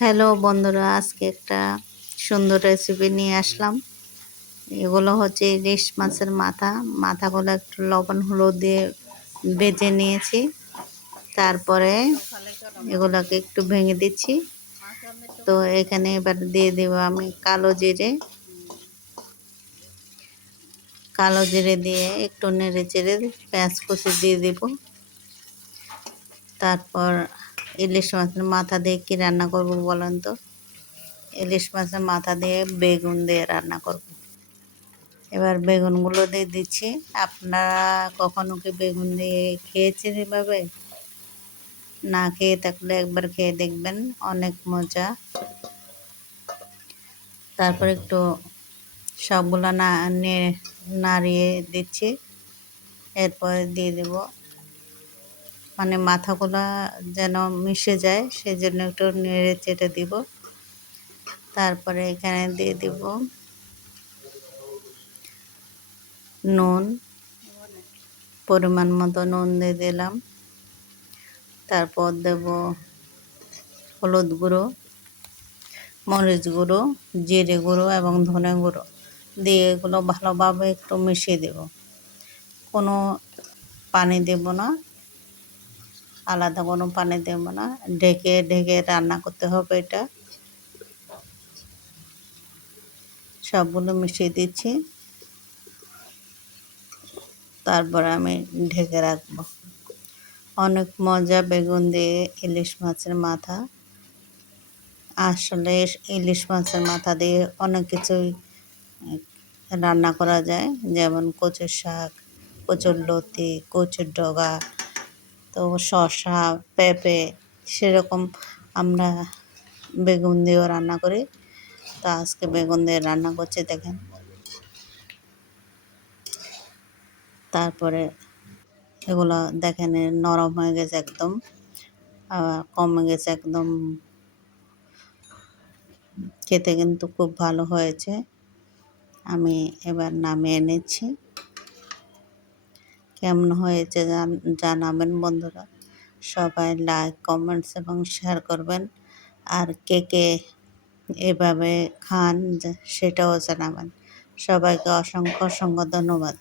Hello বন্ধুরা, আজকে একটা সুন্দর রেসিপি নিয়ে আসলাম। এগুলো হচ্ছে ইলিশ মাছের মাথাগুলো একটু লবণ হলুদ দিয়ে ভেজে নিয়েছি। তারপরে এগুলোকে একটু ভেঙে দিচ্ছি। তো এখানে এবার দিয়ে দেবো আমি কালো জিরে দিয়ে একটু নেড়ে চেড়ে পেঁয়াজ কুচি দিয়ে দিব। তারপর ইলিশ মাছের মাথা দিয়ে কি রান্না করব বলেন তো? ইলিশ মাছের মাথা দিয়ে বেগুন দিয়ে রান্না করব। এবার বেগুনগুলো দিয়ে দিচ্ছি। আপনারা কখনো কি বেগুন দিয়ে খেয়েছেন এভাবে? না খেয়ে থাকলে একবার খেয়ে দেখবেন, অনেক মজা। তারপর একটু সবগুলো নাড়িয়ে দিচ্ছি। এরপরে দিয়ে দেব, মানে মাথাগুলা যেন মিশে যায় সেজন্য একটু নেড়ে চেড়ে দিব। তারপরে এখানে দিয়ে দিব নুন, পরিমাণ মতো নুন দিয়ে দিলাম। তারপর দেব হলুদ গুঁড়ো, মরিচ গুঁড়ো, জিরে গুঁড়ো এবং ধনে গুঁড়ো দিয়ে এগুলো ভালোভাবে একটু মিশিয়ে দেব। কোনো পানি দেব না, আলাদা কোনো পানি দেব না। ঢেকে ঢেকে রান্না করতে হবে এটা। সবগুলো মিশিয়ে দিচ্ছি। তারপর আমি ঢেকে রাখবো। অনেক মজা বেগুন দিয়ে ইলিশ মাছের মাথা। আসলে ইলিশ মাছের মাথা দিয়ে অনেক কিছুই রান্না করা যায়, যেমন কচুর শাক, কচুরলতি, কচুর ডগা, তো শসা, পেঁপে, সেরকম আমরা বেগুন দিয়েও রান্না করি। তো আজকে বেগুন দিয়ে রান্না করছি দেখেন। তারপরে এগুলো দেখেন নরম হয়ে গেছে একদম, কমে গেছে একদম। খেতে কিন্তু খুব ভালো হয়েছে। আমি এবার নামিয়ে নিচ্ছি। কেমন হয়েছে জানাবেন বন্ধুরা। সবাই লাইক, কমেন্টস এবং শেয়ার করবেন। আর কে কে এভাবে খান সেটাও জানাবেন। সবাইকে অসংখ্য অসংখ্য ধন্যবাদ।